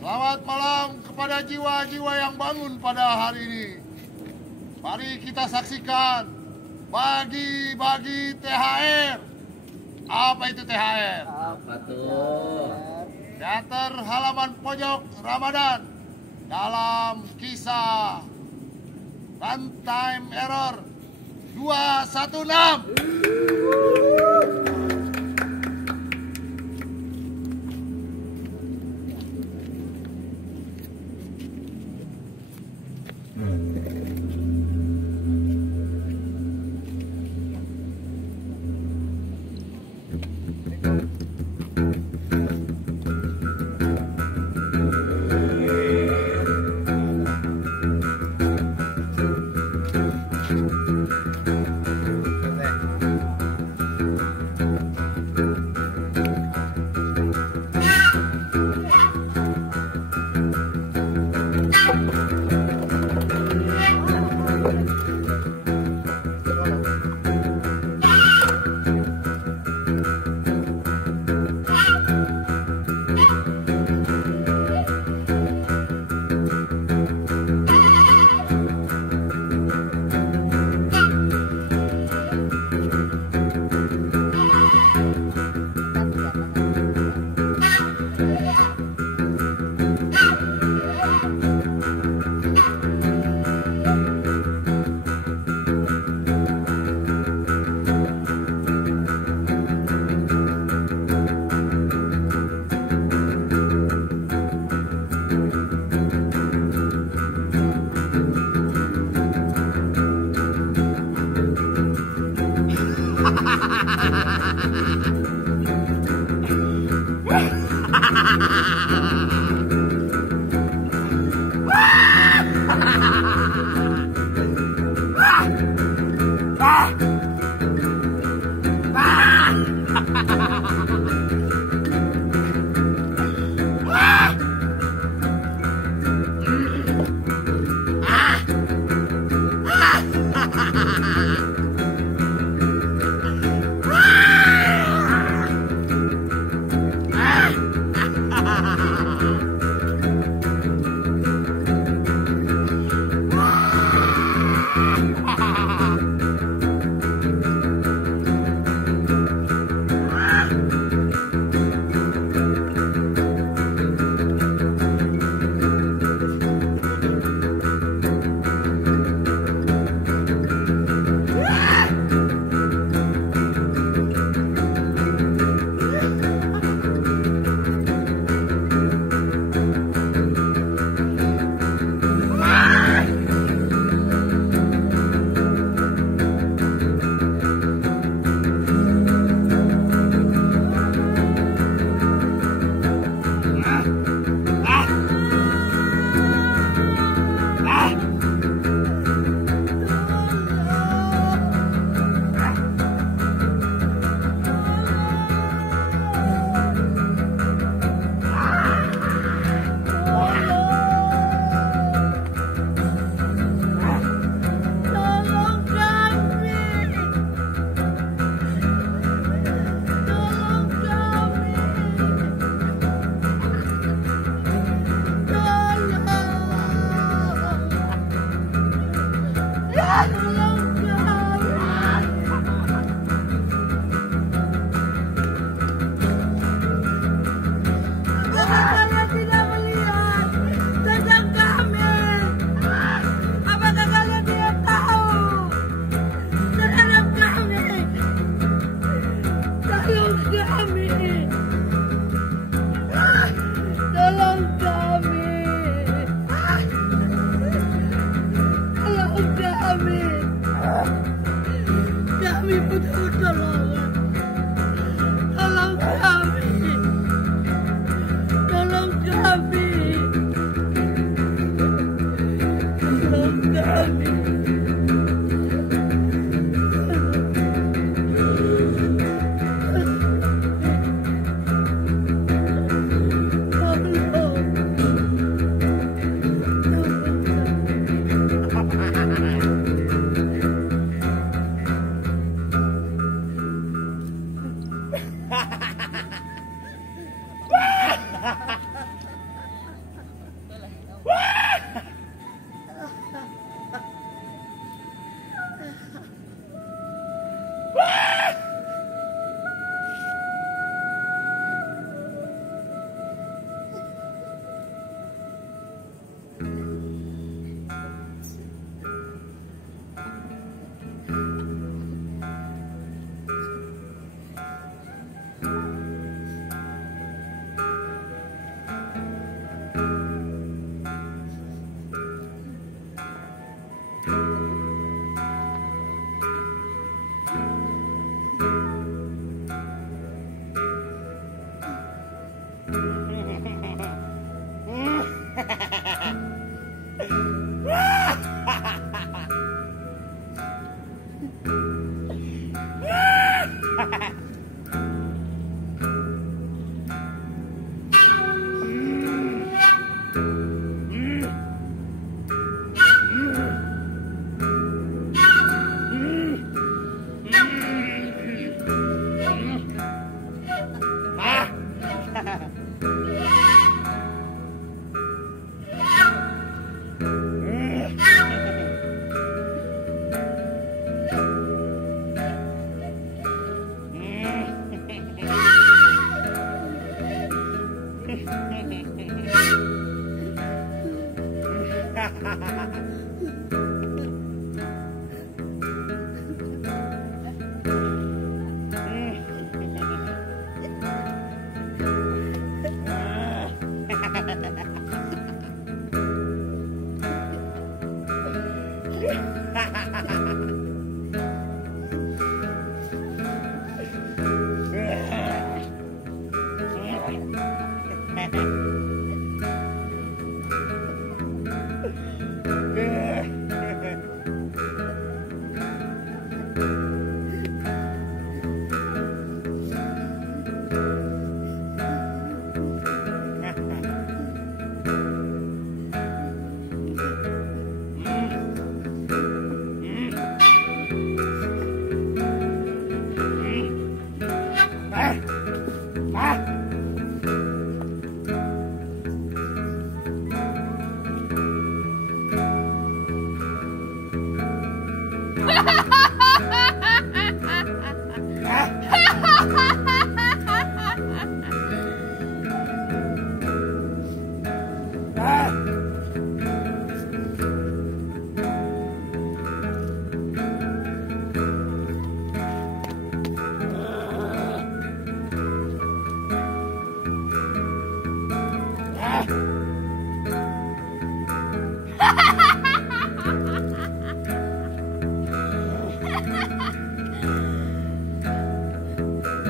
Selamat malam kepada jiwa-jiwa yang bangun pada hari ini. Mari kita saksikan bagi-bagi THR. Apa itu THR? Apa tuh? Teater halaman pojok Ramadan dalam kisah Runtime Error 216.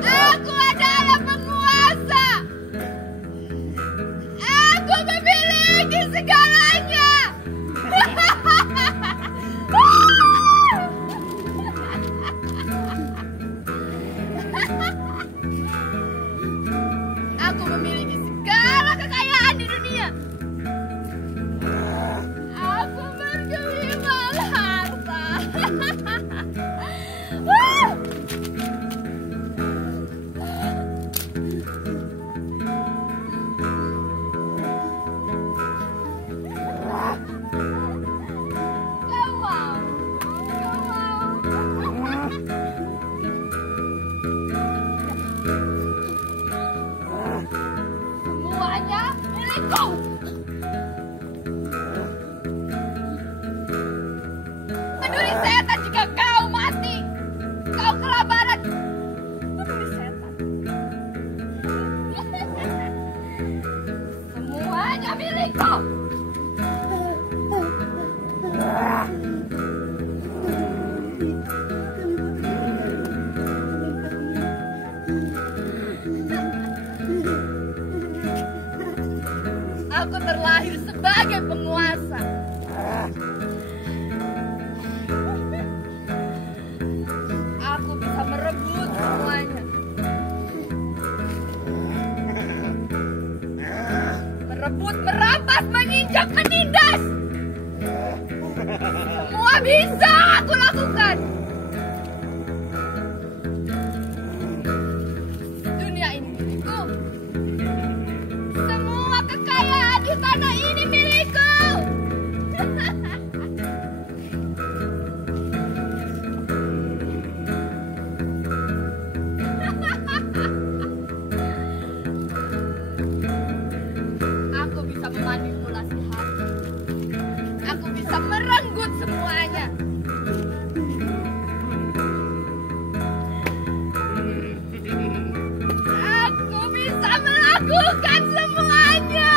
Aku adalah penguasa. Aku memiliki segalanya. Aku memiliki segala kekayaan di dunia. Aku bergelimangan harta. Semuanya milikku. Peduli setan jika kau mati. Kau kelabaran. Peduli setan. Semuanya milikku. Aku terlahir sebagai penguasa. Aku bisa merebut semuanya. Merebut, merampas, menginjak, menindas. Semua bisa aku lakukan. Dunia ini milikku. Semua kekayaan di tanah ini milikku. Aku bisa memanipulasi hati. Aku bisa merenggut semuanya. Aku bisa melakukan semuanya.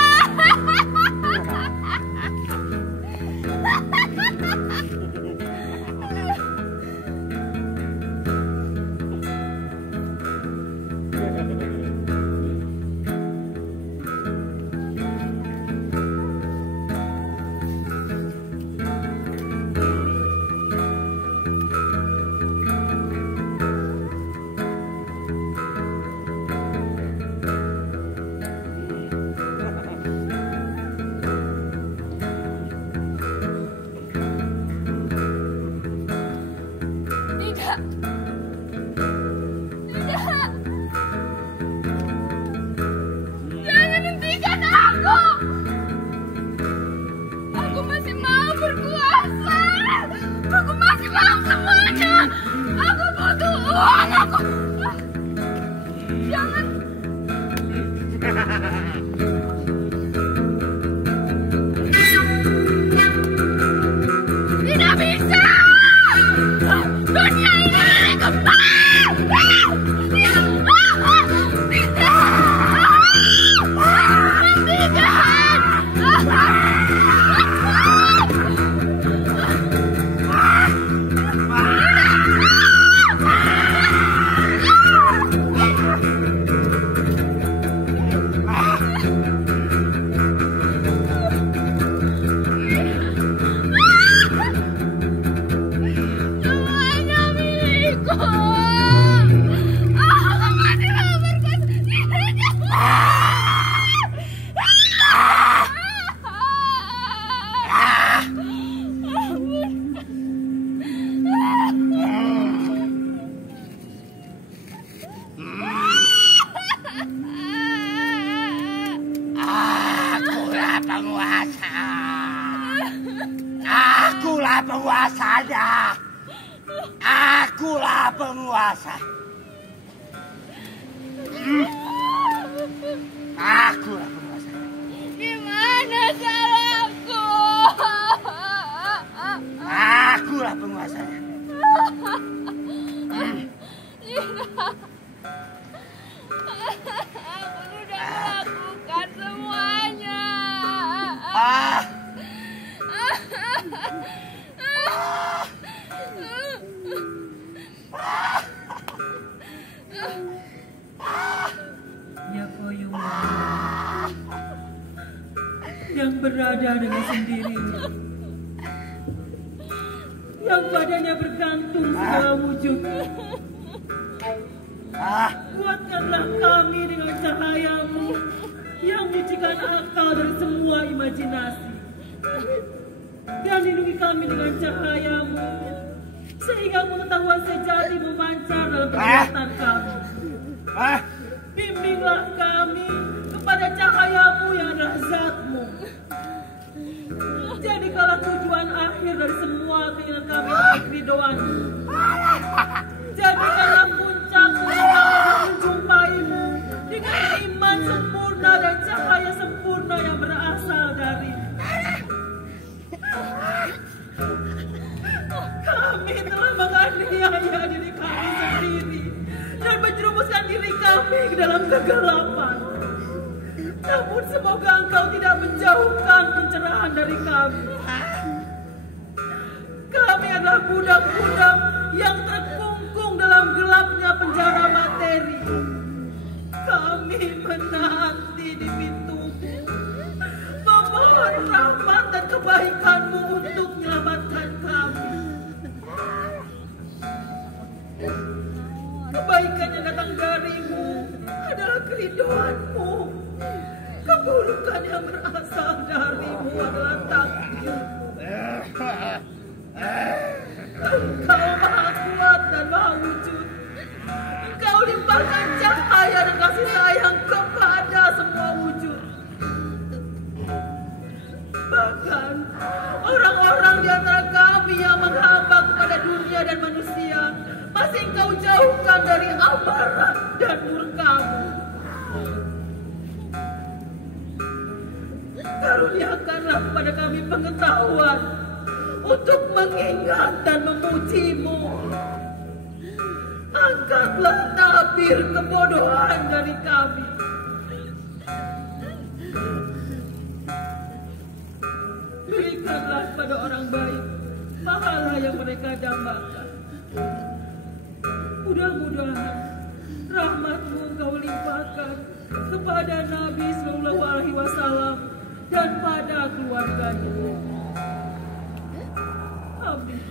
Akulah penguasa. Akulah penguasanya. Akulah penguasa. Akulah penguasa. Gimana salahku? Akulah penguasanya. Aku sudah melakukan semuanya. Ya Koyung yang berada dengan sendirinya, yang padanya bergantung segala wujud. Kuatkanlah kami dengan cahayamu yang menyucikan akal dari semua imajinasi, dan lindungi kami dengan cahayamu sehingga pengetahuan sejati memancar dalam kegiatan kami. Bimbinglah kami kepada cahayamu yang adalah zatmu. Jadikanlah tujuan akhir dari semua keinginan kami adalah keridoanmu. Jadikanlah puncak menjumpaimu dengan iman sempurna dan cahaya sempurna yang berasal dari kami telah menganiaya diri kami sendiri dan menjerumuskan diri kami ke dalam kegelapan. Namun semoga engkau tidak menjauhkan pencerahan dari kami. Kami adalah budak-budak yang terkungkung dalam gelapnya penjara materi. Kami menanti di pintumu, memohon rahmat dan kebaikanmu untuk menyelamatkan kami. Kebaikan yang datang darimu adalah keridoanmu. Keburukan yang berasal darimu adalah takdirmu. Engkau maha kuat dan maha wujud. Engkau limpahkan cahaya dan kasih sayang kepada semua wujud. Bahkan orang-orang di antara kami yang menghamba kepada dunia dan manusia masih engkau jauhkan dari amarah dan murkamu. Karuniakanlah kepada kami pengetahuan untuk mengingat dan memujimu. Angkatlah tabir kebodohan dari kami. Berikanlah kepada orang baik pahala yang mereka dambakan. Mudah-mudahan rahmatmu engkau limpahkan kepada Nabi Sallallahu Alaihi Wasallam dan pada keluarganya. Amin.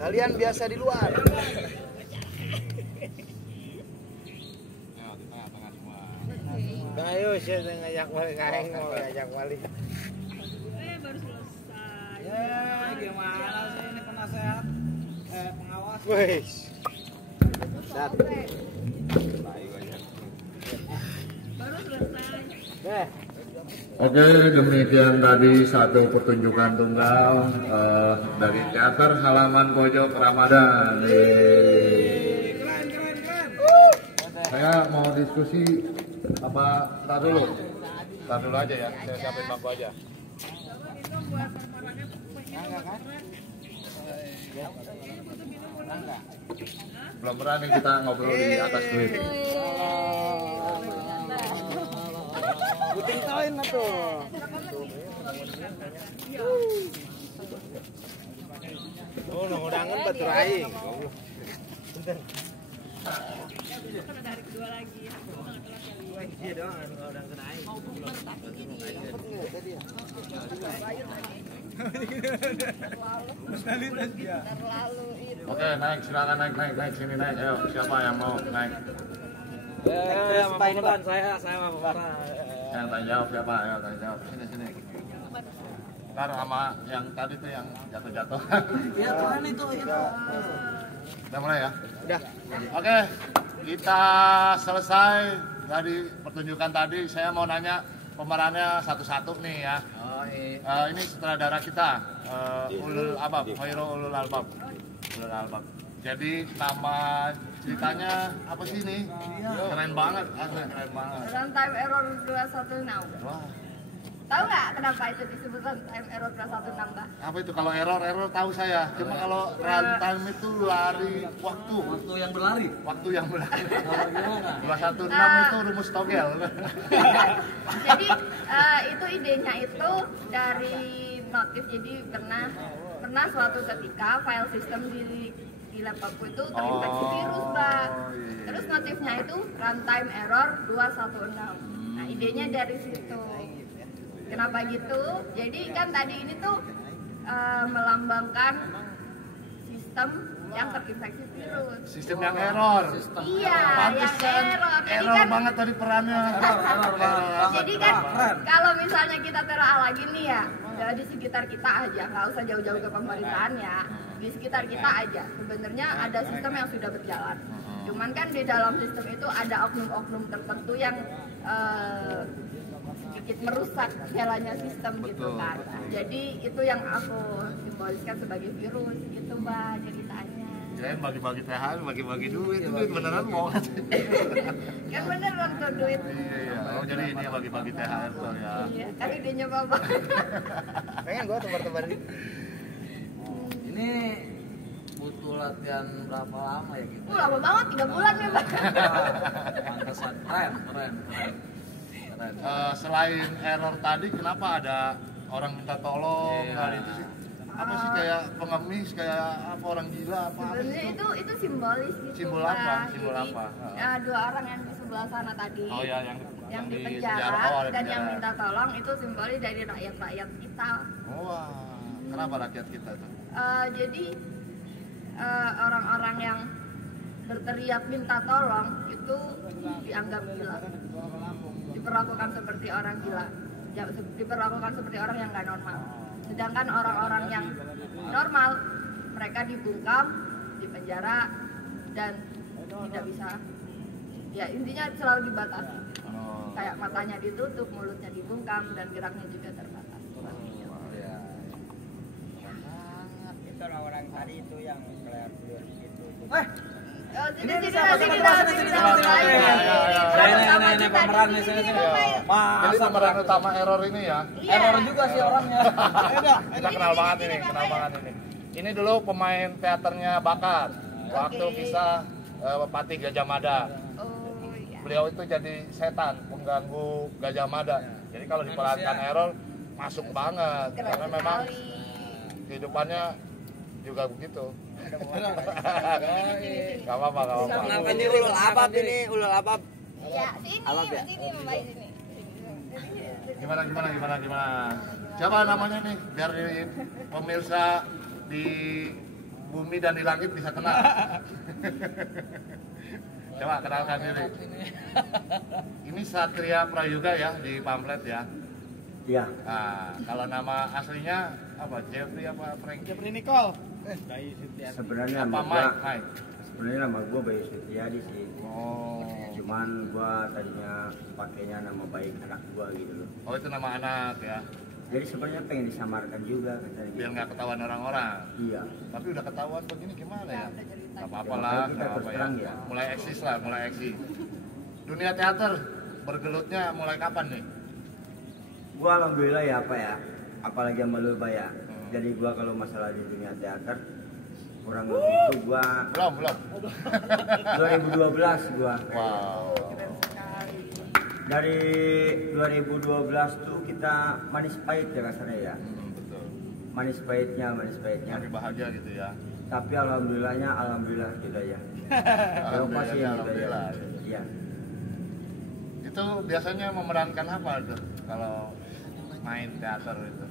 Kalian biasa di luar. Ayo saya ngajak balik kain mau ngajak balik. Baru selesai. Ya gimana sih ini penasehat pengawas. Wih. Dat. Baru selesai. Oke, demikian tadi satu pertunjukan tunggal dari teater halaman pojok Ramadan. Keren. Saya mau diskusi apa? Tar dulu aja ya. Saya siapin bangku aja. Belum berani kita ngobrol di atas dulu. Puting kain tuh. Oh, nang udangan batu aing. Kan ada hari kedua lagi. Iya doang, kalau udah kena air. Mau bubar tapi gini. Terlalu itu. Oke, naik, silakan naik sini naik. Ayo, siapa yang mau naik? Ya, pemeran saya mau pemeran. Yang tanya jawab siapa? Ayo tanya jawab. Sini. Ntar sama yang tadi tuh yang jatuh-jatuh. Iya, Tuhan itu. Udah mulai ya? Udah. Oke, kita selesai dari pertunjukan tadi. Saya mau nanya pemerannya satu-satu nih ya. Oh iya. Ini sutradara kita, Ulul Albab, Khairul Ulul Albab. Jadi nama ceritanya apa sih ini? Keren banget, asli keren banget. Runtime error 216. Wah, Tahu nggak kenapa itu disebut runtime error 216, Mbak? apa itu kalau error tahu saya. Cuma kalau runtime itu lari waktu. Waktu yang berlari. Waktu yang berlari. Kalau gimana? 216 itu rumus togel. Jadi itu idenya itu dari notif. Jadi pernah suatu ketika file sistem di laptopku itu terinfeksi virus, Mbak. iya. Terus notifnya itu runtime error 216. Nah, idenya dari situ. Kenapa gitu? Jadi kan tadi ini tuh melambangkan sistem yang terinfeksi virus. Sistem yang error. Iya, Pantesan yang error. Jadi error kan banget tadi perannya. Jadi kan kalau misalnya kita telah lagi nih ya, di sekitar kita aja, nggak usah jauh-jauh ke pemerintahan ya, di sekitar kita aja. Sebenarnya ada sistem yang sudah berjalan. Cuman kan di dalam sistem itu ada oknum-oknum tertentu yang sedikit merusak jalannya sistem gitu kan. Jadi itu yang aku simboliskan sebagai virus gitu, Mbak, ceritanya. Kirain bagi-bagi THR, bagi-bagi duit, itu beneran mau. Kan bener untuk duit. Iya. Oh jadi ini bagi-bagi THR tuh ya. Iya, kan idenya Bapak. Pengen gua tebar-tebar ini. Ini butuh latihan berapa lama ya gitu? Lama banget, 3 bulan ya, Mbak. Pantesan keren. Selain error tadi, kenapa ada orang minta tolong? Iya. Hal itu sih apa sih, kayak pengemis, kayak apa, orang gila apa? Sebenarnya itu simbolis gitu. Simbol Mbak. apa? Simbol Jadi, apa? dua orang yang di sebelah sana tadi. Oh ya, yang di di penjara oh, di dan yang penjara. minta tolong itu simbolis dari rakyat-rakyat kita. Wah, kenapa rakyat kita tuh? Jadi orang-orang yang berteriak minta tolong itu dianggap gila, diperlakukan seperti orang gila, diperlakukan seperti orang yang nggak normal. Sedangkan orang-orang yang normal mereka dibungkam, dipenjara dan tidak bisa, ya intinya selalu dibatasi. Oh, Kayak matanya ditutup, mulutnya dibungkam dan geraknya juga terbatas. Iya. Itu orang tadi itu yang kelihatan gitu. Oh, sini Ini pemeran nih sini. jadi pemeran utama error ini ya. Error juga sih orangnya. Kita kenal banget ini, Ini dulu pemain teaternya Bakar. Waktu Oke. kisah Pati Gajah Mada. Oh iya. Beliau itu jadi setan, pengganggu Gajah Mada. Jadi kalau diperankan error masuk banget, Keren karena memang sekali. kehidupannya juga begitu. Gak apa-apa. Kenapa ini ulul abab ini? Ulul abab. Ya, sini, Alap ya? sini, Mbak, sini. Gimana? Siapa namanya nih? Biar pemirsa di bumi dan di langit bisa kenal. Coba kenalkan diri. Ini Satria Prayoga ya di pamflet ya. Iya. Nah, kalau nama aslinya apa? Jeffrey apa Frank? Jeffrey Nicole. Sebenarnya Apa nama gua, Mike? sebenarnya nama gua Bayu Setiadi sih. Oh. Cuman gua tadinya pakainya nama baik anak gua gitu loh. Oh itu nama anak ya. Jadi sebenarnya pengen disamarkan juga katanya Biar gitu. nggak ketahuan orang-orang. Iya. Tapi udah ketahuan begini gimana ya? Udah cerita. Gak apa-apa Ya, lah, kita nggak apa-apa terus terang ya. Mulai eksis. Dunia teater bergelutnya mulai kapan nih? Gua alhamdulillah ya apa ya. Apalagi sama lu Pak ya. Jadi gua kalau masalah di dunia teater kurang lebih itu gua Belum. 2012 gua. Wow. Keren sekali. Dari 2012 tuh kita manis pahit ya kasarnya ya. Betul. Manis pahitnya. Nyari bahagia gitu ya. Tapi alhamdulillah kita ya. Eropa sih Alhamdulillah. Iya. Itu biasanya memerankan apa tuh kalau main teater itu?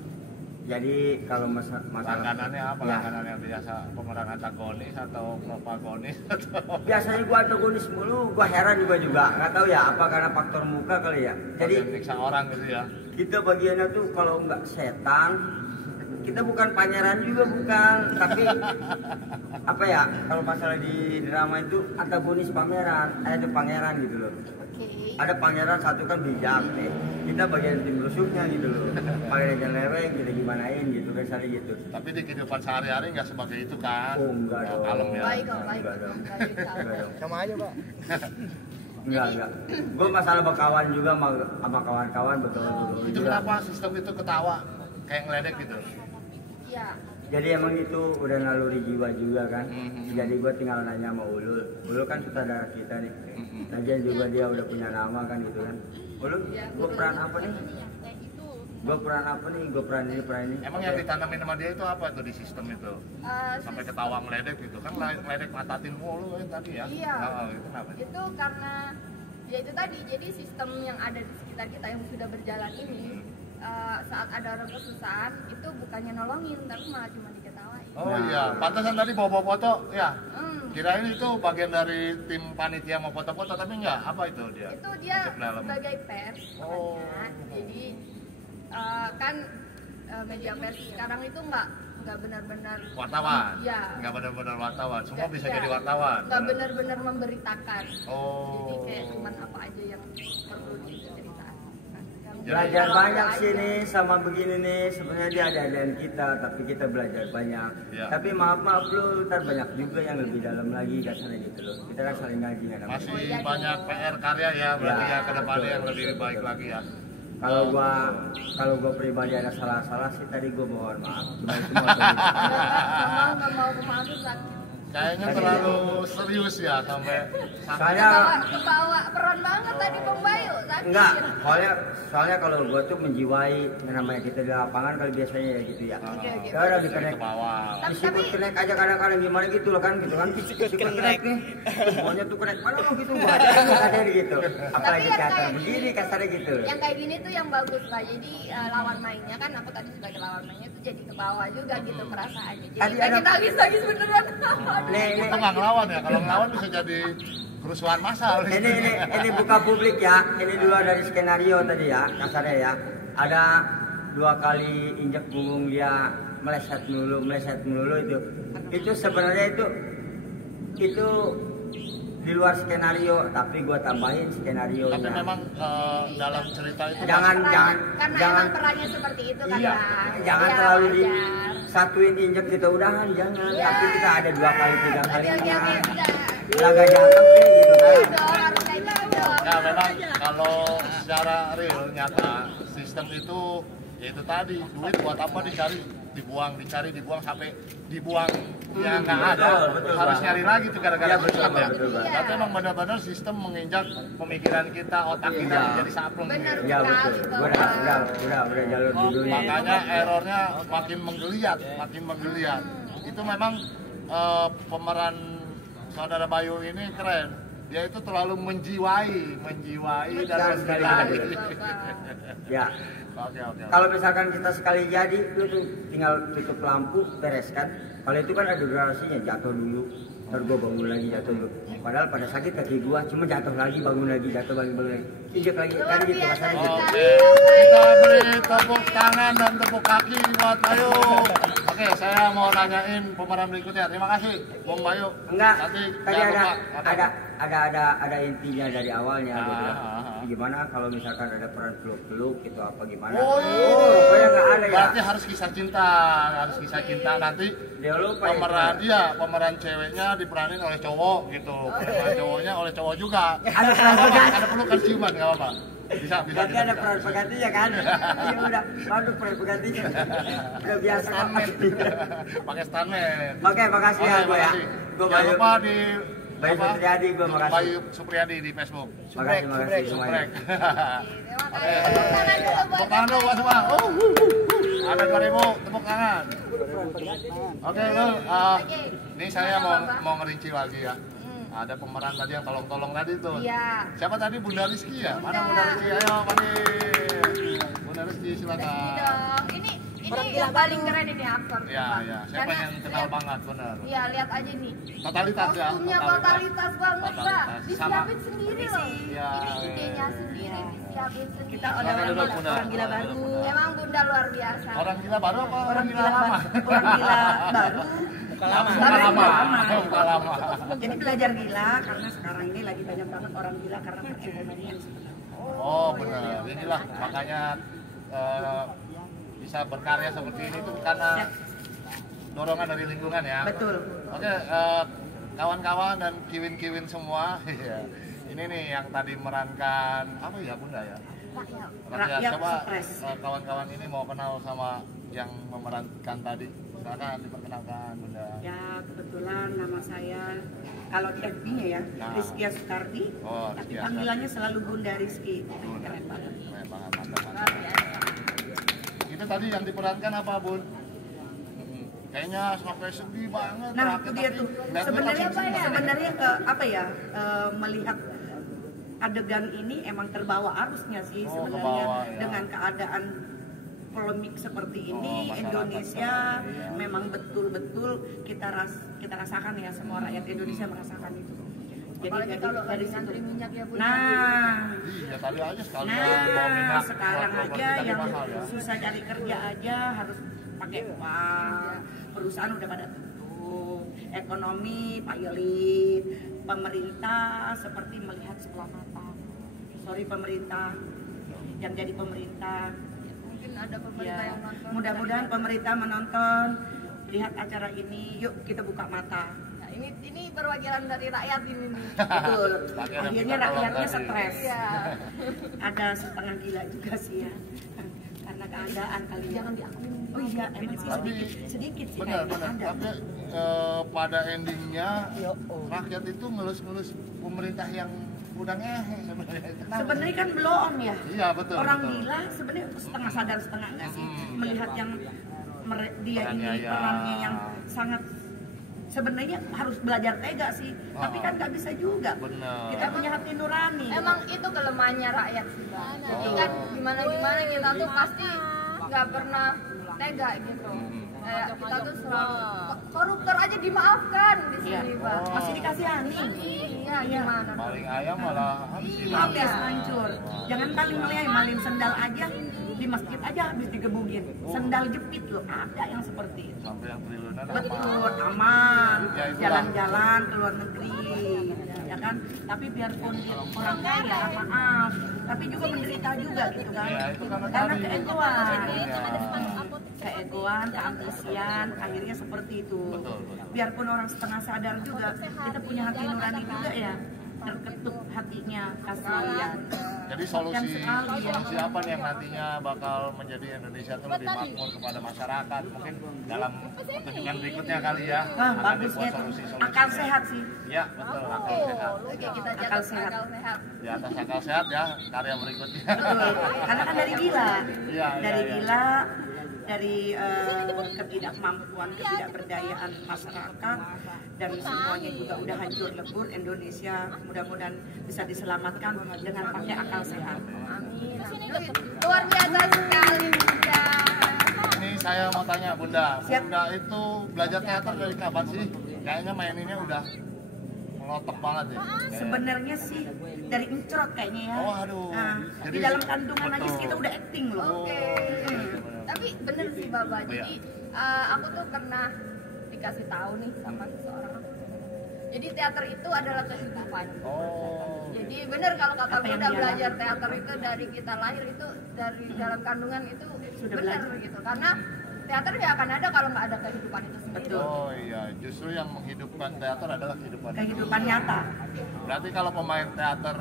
Jadi kalau masalah Langganannya apa? Ya. Langganannya biasa pemeran antagonis atau protagonis atau Biasanya gua antagonis mulu, gua heran juga. Nggak tahu ya apa karena faktor muka kali ya. Jadi bagian nyiksa orang gitu ya? kita bagiannya tuh kalau nggak setan, kita bukan pangeran juga bukan, tapi apa ya? Kalau masalah di drama itu antagonis itu pangeran gitu loh. Oke. Ada pangeran satu kan bijak nih, kita bagian tim rusuknya gitu loh. Pangeran yang leweng kita gimanain gitu kan misalnya gitu. Tapi di kehidupan sehari-hari nggak sebagai itu kan? Oh, enggak dong. Kalem ya? Baik kok, baik Enggak kok. dong. Baik, Enggak dong. Sama aja, Pak. Enggak. Gue masalah berkawan juga sama kawan-kawan betul-betul. Itu kenapa sistem itu ketawa? Kayak ngeledek gitu? Iya. Jadi emang itu udah naluri jiwa juga kan. Mhm. Jadi gue tinggal nanya sama Ulul. Ulul kan sutradara kita nih. Mhm. Lagian juga dia udah punya nama kan gitu kan. Ulul, gue peran apa nih? Gue peran apa nih? Gue peran ini. Emang yang ditanamin sama dia itu apa tuh di sistem itu? Sampai ketawa ngeledek gitu kan, ngeledek matatin mulu kan tadi ya? Iya. Oh, itu kenapa? Itu karena ya itu tadi, jadi sistem yang ada di sekitar kita yang sudah berjalan ini saat ada orang kesusahan itu bukannya nolongin tapi malah cuma diketawain. Oh iya, pantasan tadi bawa foto ya? Hmm. Kirain itu bagian dari tim panitia mau foto-foto tapi enggak, apa itu dia? Itu dia Masuk dalam. sebagai pers Oh. makanya. Jadi kan media pers sekarang itu nggak benar-benar Wartawan? Iya. Nggak benar-benar wartawan, semua Nggak- bisa iya. jadi wartawan? Nggak benar-benar memberitakan. Oh. Jadi kayak cuman apa aja yang perlu diceritakan. Belajar banyak sih nih sama begini nih. Sebenarnya dia ada-adaan kita, tapi kita belajar banyak. Iya. Tapi maaf lu, ntar banyak juga yang lebih dalam lagi kasarnya gitu loh. Kita kan saling ngaji kan namanya. Masih banyak PR karya ya, berarti Ya, ya ke depannya betul, yang lebih betul, baik betul. lagi ya. Kalau gua pribadi ada salah-salah sih tadi gua mohon maaf. Cuma itu mau Nggak mau kemarin sakit. Kayaknya terlalu serius ya sampai Saya Kebawa peran banget tadi Bang Bayu sakit. enggak, soalnya kalau gua tuh menjiwai yang namanya kita di lapangan kali biasanya ya gitu ya. Oke. Kalau di ke connect bawah. disikut connect aja kadang-kadang gimana gitu loh kan gitu kan sikut connect nih. Semuanya tuh connect mana lo gitu gua ada gitu. Apalagi yang teater kayak begini gini- kasarnya gitu. Yang kayak gini tuh yang bagus lah. Jadi lawan mainnya kan aku tadi sebagai lawan mainnya tuh jadi ke bawah juga gitu perasaannya. Jadi Tadi pengen ada- nangis beneran. Nih, Itu nggak ngelawan ya, kalau ngelawan bisa jadi kerusuhan massal. ini buka publik ya. Ini di luar dari skenario tadi ya, kasarnya ya. Ada 2 kali injak punggung dia meleset melulu itu. Itu sebenarnya itu di luar skenario, tapi gua tambahin skenario. Tapi memang dalam cerita itu Karena jangan emang perannya seperti itu kan. Iya. Bang. jangan Iya, terlalu wajar. disatuin injek kita udahan jangan. Iya. Tapi kita ada 2 kali 3 Oke, kalinya. udah. Laga jatuh gitu kan. Dong, harus kayak gitu dong. ya memang kalau secara real nyata sistem itu ya itu tadi duit buat apa dibuang sampai dibuang ya nggak ada, betul, harus Bang. nyari lagi tuh gara-gara Iya, sistem betul, ya. betul, Bang. Tapi emang benar-benar sistem menginjak pemikiran kita, otak kita Iya. jadi saplung. Bener. Ya betul. Gua udah jalur dulunya. Makanya errornya makin menggeliat. Itu memang pemeran saudara Bayu ini keren. Dia itu terlalu menjiwai dan sekali menjiwai. lagi. Ya. Oke. Kalau misalkan kita sekali jadi itu tuh tinggal tutup lampu bereskan. Kalau itu kan ada durasinya, jatuh dulu, ntar gua bangun lagi jatuh dulu. Padahal pada sakit kaki gua cuma jatuh lagi bangun lagi injek lagi Luar kan gitu biasa rasanya gitu. Oke, kita beri tepuk tangan dan tepuk kaki buat Bayu. Oke, saya mau nanyain pemeran berikutnya. Terima kasih, Bung Bayu. Enggak, Nanti tadi jangan lupa. ada intinya dari awalnya. Gua bilang, gimana kalau misalkan ada peran peluk-peluk gitu apa gimana? Oh, rupanya nggak ada ya. berarti harus kisah cinta nanti. Dia lupa ya. Pemeran ceweknya diperanin oleh cowok gitu. Pemeran cowoknya oleh cowok juga. Ada peran pengganti. Ada pelukan ciuman nggak apa-apa. Bisa. Berarti ada peran penggantinya kan? Iya udah, waduh peran penggantinya. Udah biasa. Pakai stuntman. Oke, makasih ya gue ya. Gue Jangan Bayu. lupa di Bayu apa? Supriyadi, gue makasih. Bayu Supriyadi di Facebook. Makasih semuanya. Suprek. Terima kasih. Tepuk tangan dulu buat Tepuk tangan dulu buat semua. Ada 2000 tepuk tangan. tangan. Oke, Lul. Ini saya mau ngerinci lagi ya. Ada pemeran tadi yang tolong-tolong tadi tuh. Iya. Siapa tadi? Bunda Rizky ya? Mana Bunda Rizky? Ayo panggil. Bunda Rizky silakan. Dong. Ini yang paling keren ini aktor. Iya, iya. Saya Karena pengen kenal lihat- banget, benar. Iya, lihat aja nih. Totalitas ya. Kostumnya totalitas banget, Pak. Totalitas. Disiapin sendiri loh. Iya, Ini iya, idenya iya. sendiri, disiapin sendiri. Kita Silakan orang duduk, gila, Bunda. orang gila baru. Emang Bunda luar biasa. Orang gila baru apa orang gila lama? Orang gila baru. Buka lama. Buka lama. Jadi belajar gila karena sekarang ini lagi banyak banget orang gila karena perekonomian sebenarnya. Oh benar, inilah makanya bisa berkarya seperti ini tuh karena dorongan dari lingkungan ya. Betul. Oke, kawan-kawan dan kiwin-kiwin semua, ini nih yang tadi merankan apa ya Bunda ya? Rakyat Coba stres. kawan-kawan ini mau kenal sama yang memerankan tadi. Silakan diperkenalkan Bunda. Ya kebetulan nama saya kalau di FB-nya ya Nah. Rizkia Sukardi, Oh, tapi Rizkia. panggilannya selalu Bunda Rizky. Bunda. Keren banget. Keren banget, mantap. Itu tadi yang diperankan apa Bun? Kayaknya sampai sedih banget. Nah rakyat itu dia tapi tuh lihatnya sebenarnya pasti- sebenarnya apa ya melihat adegan ini emang terbawa arusnya sih Oh, sebenarnya kebawa, ya. dengan keadaan polemik seperti ini masyarakat Indonesia sekarang, iya. memang betul-betul kita rasakan ya semua rakyat Indonesia merasakan itu. Jadi Apalagi kalau lagi situ. ngantri minyak ya Bunda. Nah, Iya tadi aja sekali bawa minyak. nah sekarang bawa aja tadi yang mahal ya. susah cari kerja aja harus pakai uang, perusahaan udah pada tutup, ekonomi payelit, pemerintah seperti melihat sebelah mata. Sorry pemerintah yang jadi pemerintah. Mungkin ada pemerintah Ya, yang nonton. mudah-mudahan pemerintah menonton, lihat acara ini, yuk kita buka mata. Nah, ini perwakilan dari rakyat ini nih. Betul. Rakyat yang Akhirnya kita tolong rakyatnya tadi. stres. Iya. Ada setengah gila juga sih ya, karena keadaan kali ya. Jangan diakui. Oh iya, emang sih Tapi sedikit sih benar kayaknya benar. ada. Tapi pada endingnya rakyat itu ngelus-ngelus pemerintah yang udah ngehe sebenarnya. Kenapa? Sebenarnya kan belum ya. Iya betul. Orang betul. gila sebenarnya setengah sadar setengah enggak sih melihat yang dia Perannya ini ya. perannya yang sangat sebenarnya harus belajar tega sih. Tapi kan nggak bisa juga. Benar. Kita punya hati nurani. Emang itu kelemahannya rakyat sih, Bang. Jadi Oh. kan gimana kita tuh pasti nggak pernah tega gitu. Kayak kita tuh selalu koruptor aja dimaafkan di Iya. sini, Pak. Masih dikasihani. Iya, gimana? Maling ayam malah habis Habis hancur. Jangan paling malin sendal aja di masjid aja habis digebugin. Sendal jepit loh, ada yang seperti itu. sampai yang triliunan Betul, aman, Ya, itulah. jalan-jalan ke luar negeri, ya kan? Tapi biarpun orang kaya, maaf, tapi juga menderita juga gitu kan? Ya, itu karena Karena tadi. keegoan, Iya. keegoan, keambisian, akhirnya seperti itu. Betul, betul. Biarpun orang setengah sadar juga, kita punya hati nurani juga ya, terketuk hatinya, kasihan. Jadi Kasihan sekali. solusi apa nih yang nantinya bakal menjadi Indonesia itu lebih makmur kepada masyarakat? Mungkin dalam pertunjukan berikutnya kali ya. Wah, akan bagus dibuat ya, solusi-solusi. akal sehat sih. Ya, betul, akal sehat. Oke, kita Akal catat sehat. akal sehat. Di atas akal sehat ya, karya berikutnya. Betul. Karena kan dari gila, Iya, dari iya. gila, dari ketidakmampuan, ketidakberdayaan masyarakat, dan semuanya juga udah hancur lebur. Indonesia mudah-mudahan bisa diselamatkan dengan pakai akal sehat. Amin. Luar biasa sekali, Bunda. Ini saya mau tanya Bunda, Siap. Bunda itu belajar teater dari kapan sih? Kayaknya maininnya udah melotok banget ya. Sebenarnya sih dari encrot kayaknya ya. Oh, aduh. Nah, Jadi, di dalam kandungan aja betul. kita udah acting loh. Oke. Tapi bener sih Bapak. Jadi aku tuh pernah dikasih tahu nih sama seseorang. Jadi teater itu adalah kehidupan. Oh. Jadi bener kalau kata Apa yang Bunda dia belajar teater itu dari kita lahir itu dari dalam kandungan itu Sudah benar belajar. gitu. Karena teater nggak akan ada kalau nggak ada kehidupan itu sendiri. Betul. Oh iya, justru yang menghidupkan teater adalah kehidupan. Kehidupan nyata. Berarti kalau pemain teater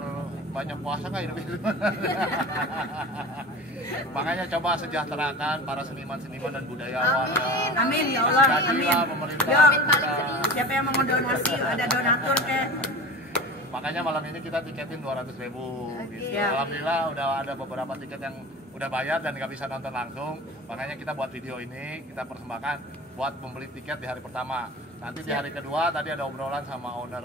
banyak puasa nggak hidup? Makanya coba sejahterakan para seniman-seniman dan budayawan. Amin. Amin ya Allah, Jadilah amin. pemerintah Yuk, Amin paling serius. siapa yang mau donasi, ada donatur kek. Makanya malam ini kita tiketin 200.000 gitu. Siap. Alhamdulillah udah ada beberapa tiket yang udah bayar dan nggak bisa nonton langsung. Makanya kita buat video ini, kita persembahkan buat pembeli tiket di hari pertama. Nanti di hari kedua tadi ada obrolan sama owner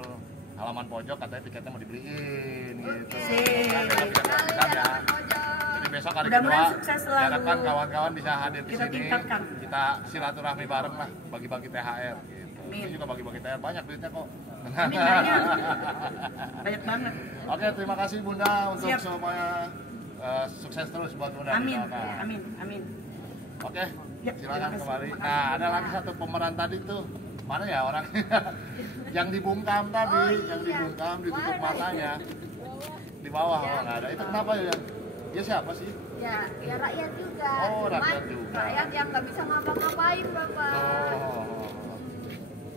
halaman pojok, katanya tiketnya mau dibeliin gitu. Nah, kita bisa gratiskan ya. Jadi besok hari Mudah-mudahan kedua sukses selalu. diharapkan kawan-kawan bisa hadir di Kita sini. tingkatkan. Kita silaturahmi bareng lah, bagi-bagi THR gitu. Amin. Ini juga bagi-bagi THR banyak duitnya kok. Amin, banyak. Banyak banget. Oke, terima kasih Bunda untuk Siap. semuanya. Sukses terus buat Bunda. Amin, Doakan. amin, amin. Oke, Ya, silakan terima kasih. kembali. Terima Nah, kasih, ada Bunda. lagi satu pemeran tadi tuh. Mana ya orangnya? Yang dibungkam tadi, Oh, yang iya. dibungkam, ditutup Mana? matanya. Di bawah, Ya. oh, nggak ada. Itu kenapa ya? Dia siapa sih? Ya, ya rakyat juga. Oh, Cuman rakyat juga. rakyat yang nggak bisa ngapa-ngapain, Bapak. Oh.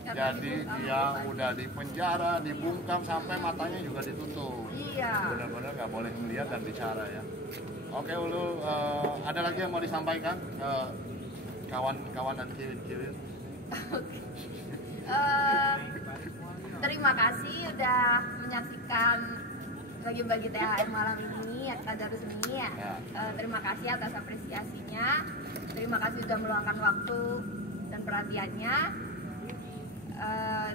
Jadi dia udah di penjara, dibungkam sampai matanya juga ditutup. Iya. Benar-benar nggak boleh melihat dan bicara ya. Oke Ulu, ada lagi yang mau disampaikan ke kawan-kawan dan kirin-kirin? Terima kasih udah menyaksikan bagi-bagi THR malam ini, Tadarus ini ya. Ya. Terima kasih atas apresiasinya. Terima kasih sudah meluangkan waktu dan perhatiannya.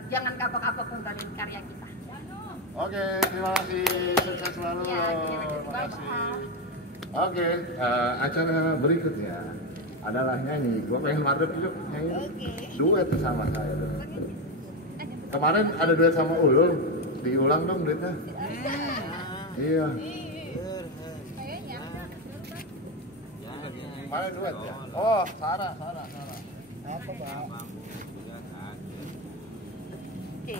Jangan kapok-kapok ngungkapin karya kita. Oke, terima kasih. Sukses selalu. Ya, terima kasih, Terima kasih. Bapak. Oke, acara berikutnya adalah nyanyi. Gua pengen madep yuk nyanyi. Duet sama saya. Kemarin ada duet sama Ulul, diulang dong duetnya. Iya. Mana duet ya? Oh, Sarah. Apa bang? Oke.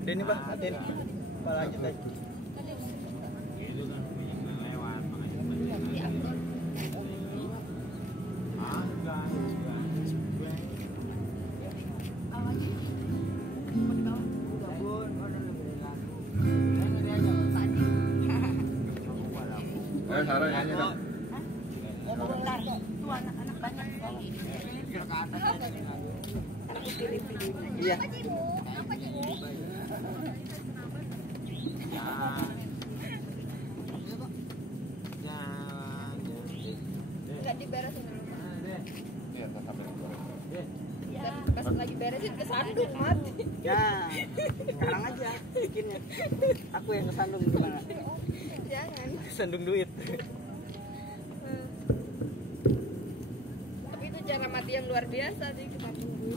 Ini bang, ini. Apa lanjut aja? Sarah nyanyi dong. Iya. Nggak diberesin dulu. Iya, tetap Ya, pas lagi beresin kesandung mati. Ya, sekarang aja bikinnya. Aku yang kesandung gimana? Jangan. Kesandung duit. Tapi itu cara mati yang luar biasa sih, kita tunggu.